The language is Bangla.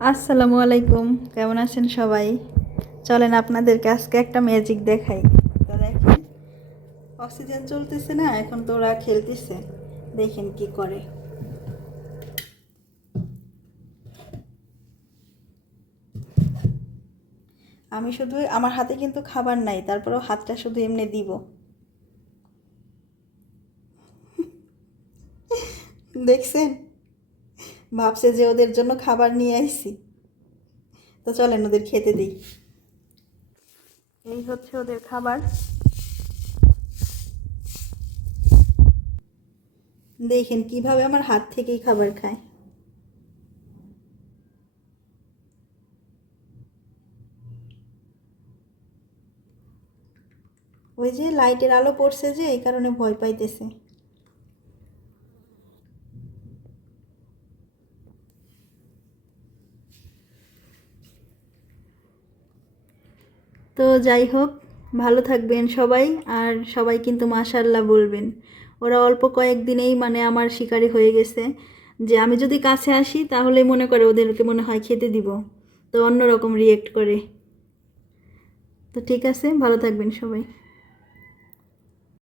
আসসালামু আলাইকুম, কেমন আছেন সবাই? চলেন আপনাদেরকে আজকে একটা ম্যাজিক দেখাই। তো দেখেন, অক্সিজেন চলতেছে না, এখন তো ওরা খেলতেছে। দেখেন কি করে। আমি শুধু, আমার হাতে কিন্তু খাবার নাই, তারপরেও হাতটা শুধু এমনি দিব। দেখছেন, ভাবছে যে ওদের জন্য খাবার নিয়ে আইছি। তো চলেন ওদের খেতে দিই। এই হচ্ছে ওদের খাবার। দেখেন কিভাবে আমার হাত থেকেই খাবার খায়। ওই যে লাইটের আলো পড়ছে যে, এই কারণে ভয় পাইতেছে। তো যাই হোক, ভালো থাকবেন সবাই। আর সবাই কিন্তু মাশাআল্লাহ বলবেন। ওরা অল্প কয়েকদিনেই মানে আমার শিকারী হয়ে গেছে। যে আমি যদি কাছে আসি তাহলে মনে করে ওদেরকে মনে হয় খেতে দিব। তো অন্যরকম রিয়েক্ট করে। তো ঠিক আছে, ভালো থাকবেন সবাই।